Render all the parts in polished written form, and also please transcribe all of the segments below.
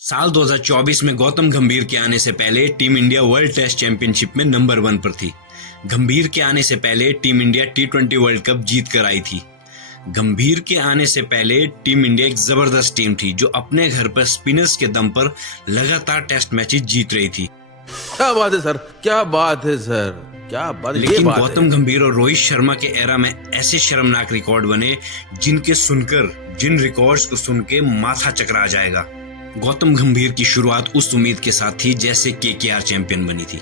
साल 2024 में गौतम गंभीर के आने से पहले team India world test championship में नंबर 1 पर थी। गंभीर के आने से पहले team India T20 world cup जीत कर आई थी। गंभीर के आने से पहले टीम इंडिया एक जबरदस्त टीम थी जो अपने घर पर स्पिनर्स के दम पर लगातार टेस्ट मैचेस जीत रही थी। क्या बात है सर, क्या बात है सर, क्या बात है। लेकिन गौतम गंभीर और रोहित शर्मा के एरा में ऐसे शर्मनाक रिकॉर्ड बने जिन रिकॉर्ड्स को सुन के माथा चकरा जाएगा। गौतम गंभीर की शुरुआत उस उम्मीद के साथ थी जैसे KKR चैंपियन बनी थी,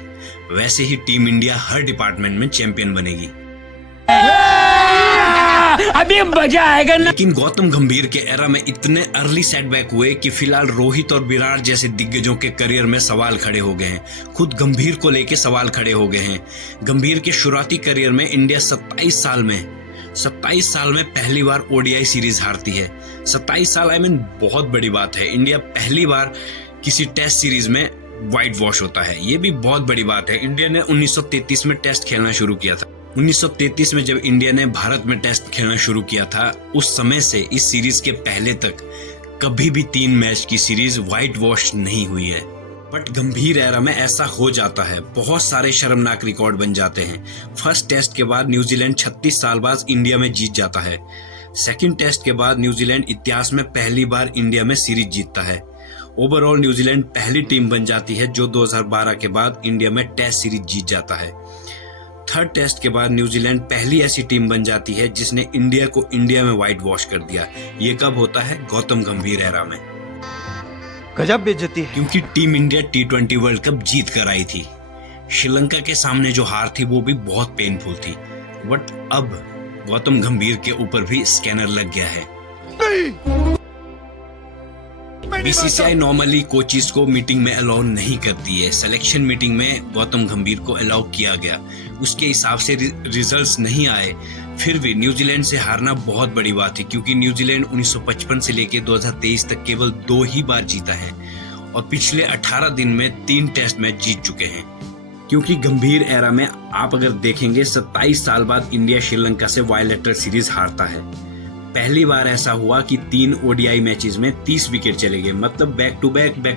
वैसे ही टीम इंडिया हर डिपार्टमेंट में चैंपियन बनेगी। अभी मजा आएगा ना। लेकिन गौतम गंभीर के एरा में इतने अर्ली सेटबैक हुए कि फिलहाल रोहित और विराट जैसे दिग्गजों के करियर में सवाल खड़े हो गए हैं। खुद गंभीर को लेके सवाल खड़े हो गए हैं। गंभीर के शुरुआती करियर में इंडिया 27 साल में पहली बार ODI सीरीज हारती है। 27 साल बहुत बड़ी बात है। इंडिया पहली बार किसी टेस्ट सीरीज में व्हाइट वॉश होता है, ये भी बहुत बड़ी बात है। इंडिया ने 1933 में टेस्ट खेलना शुरू किया था। 1933 में जब इंडिया ने भारत में टेस्ट खेलना शुरू किया था, उस समय से इस सीरीज के पहले तक कभी भी 3 मैच की सीरीज व्हाइट वॉश नहीं हुई है। बट गंभीर एरा में ऐसा हो जाता है, बहुत सारे शर्मनाक रिकॉर्ड बन जाते हैं। फर्स्ट टेस्ट के बाद न्यूजीलैंड 36 साल बाद इंडिया में जीत जाता है। सेकंड टेस्ट के बाद न्यूजीलैंड इतिहास में पहली बार इंडिया में सीरीज जीतता है। ओवरऑल न्यूजीलैंड पहली टीम बन जाती है जो 2012 के बाद इंडिया में टेस्ट सीरीज जीत जाता है। थर्ड टेस्ट के बाद न्यूजीलैंड पहली ऐसी टीम बन जाती है जिसने इंडिया को इंडिया में व्हाइट वॉश कर दिया। ये कब होता है? गौतम गंभीर एरा में। गजब बेइज्जती है। क्योंकि team India T20 world cup जीत कर आई थी। श्रीलंका के सामने जो हार थी वो भी बहुत पेनफुल थी। बट अब गौतम गंभीर के ऊपर भी स्कैनर लग गया है। BCCI नॉर्मली कोचेस को मीटिंग में अलाउ नहीं करती है। सिलेक्शन मीटिंग में गौतम गंभीर को अलाउ किया गया, उसके हिसाब से रिजल्ट्स नहीं आए। फिर भी न्यूजीलैंड से हारना बहुत बड़ी बात है क्योंकि न्यूजीलैंड 1955 से लेकर 2023 तक केवल 2 ही बार जीता है और पिछले 18 दिन में 3 टेस्ट मैच जीत चुके हैं। क्योंकि गंभीर एरा में आप अगर देखेंगे 27 साल बाद इंडिया श्रीलंका से बायलैटरल सीरीज हारता है। पहली बार ऐसा हुआ कि 3 ODI मैचेस में 30 विकेट चले गए, मतलब बैक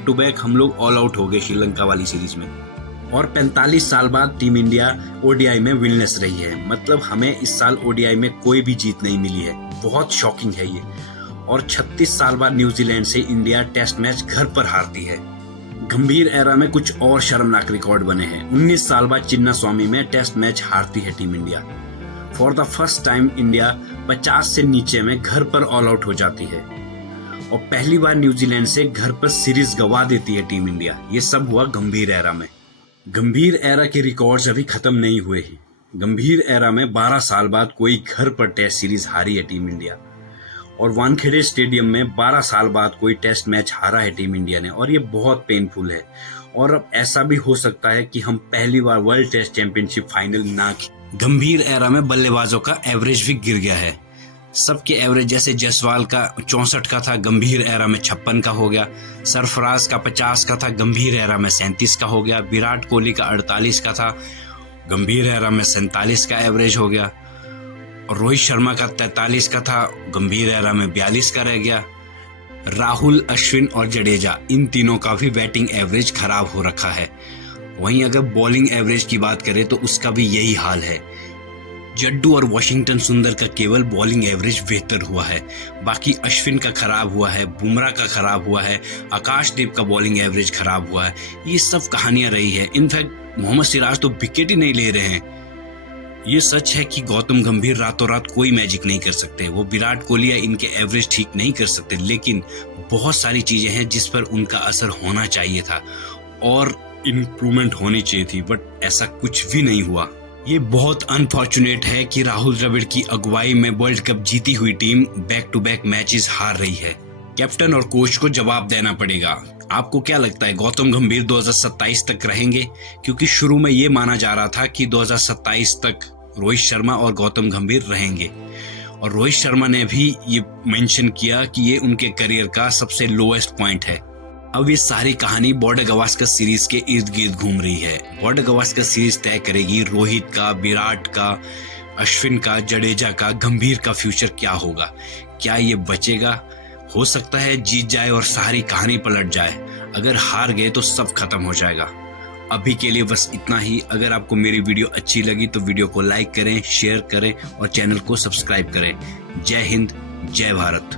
टू बैक हम लोग ऑल आउट हो गए श्रीलंका वाली सीरीज में। और 45 साल बाद टीम इंडिया ODI में विनलेस रही है, मतलब हमें इस साल ODI में कोई भी जीत नहीं मिली है। बहुत शॉकिंग है ये। और 36 साल बाद न्यूजीलैंड से इंडिया टेस्ट मैच घर पर हारती है। गंभीर एरा में कुछ और शर्मनाक रिकॉर्ड बने हैं। 19 साल बाद चिन्नास्वामी में टेस्ट मैच हारती है team India. For the first time India 50 से नीचे में घर पर ऑल आउट हो जाती है और पहली बार न्यूजीलैंड से घर पर सीरीज गवा देती है टीम इंडिया। ये सब हुआ गंभीर एरा में। गंभीर एरा के रिकॉर्ड्स अभी खत्म नहीं हुए ही। गंभीर एरा में 12 साल बाद कोई घर पर टेस्ट सीरीज हारी है टीम इंडिया और वानखेड़े स्टेडियम में 12 साल बाद कोई टेस्ट मैच हारा है टीम इंडिया ने, और ये बहुत पेनफुल है। और अब ऐसा भी हो सकता है कि हम पहली बार वर्ल्ड टेस्ट चैंपियनशिप फाइनल ना खेलें। गंभीर एरा में बल्लेबाजों का एवरेज भी गिर गया है। सबके एवरेज जैसे जायसवाल का 64 का था, गंभीर एरा में 56 का हो गया। सरफराज का 50 का था, गंभीर एरा में 37 का हो गया। विराट कोहली का 48 का था, गंभीर एरा में 47 का एवरेज हो गया। और रोहित शर्मा का 43 का था, गंभीर एरा में 42 का रह गया। राहुल, अश्विन और जडेजा, इन तीनों का भी बैटिंग एवरेज खराब हो रखा है। वहीं अगर बॉलिंग एवरेज की बात करें तो उसका भी यही हाल है। जड्डू और वॉशिंगटन सुंदर का केवल बॉलिंग एवरेज बेहतर हुआ है, बाकी अश्विन का खराब हुआ है, बुमराह का खराब हुआ है, आकाशदीप का बॉलिंग एवरेज खराब हुआ है। ये सब कहानियां रही है। इनफैक्ट मोहम्मद सिराज तो विकेट ही नहीं ले रहे हैं। ये सच है कि गौतम गंभीर रातों रात कोई मैजिक नहीं कर सकते। वो विराट कोहली या इनके एवरेज ठीक नहीं कर सकते, लेकिन बहुत सारी चीजें हैं जिस पर उनका असर होना चाहिए था और इम्प्रूवमेंट होनी चाहिए थी, बट ऐसा कुछ भी नहीं हुआ। ये बहुत अनफॉर्चुनेट है कि राहुल द्रविड़ की अगुवाई में वर्ल्ड कप जीती हुई team back to back matches हार रही है। कैप्टन और कोच को जवाब देना पड़ेगा। आपको क्या लगता है गौतम गंभीर 2027 तक रहेंगे? क्योंकि शुरू में ये माना जा रहा था कि 2027 तक रोहित शर्मा और गौतम गंभीर रहेंगे और रोहित शर्मा ने भी ये मेंशन किया कि ये उनके करियर का सबसे लोएस्ट पॉइंट है। अब ये सारी कहानी बॉर्डर गवास्कर सीरीज के इर्द गिर्द घूम रही है। बॉर्डर गवास्कर सीरीज तय करेगी रोहित का, विराट का, अश्विन का, जडेजा का, गंभीर का फ्यूचर क्या होगा। क्या ये बचेगा? हो सकता है जीत जाए और सारी कहानी पलट जाए। अगर हार गए तो सब खत्म हो जाएगा। अभी के लिए बस इतना ही। अगर आपको मेरी वीडियो अच्छी लगी तो वीडियो को लाइक करें, शेयर करें और चैनल को सब्सक्राइब करें। जय हिंद, जय भारत।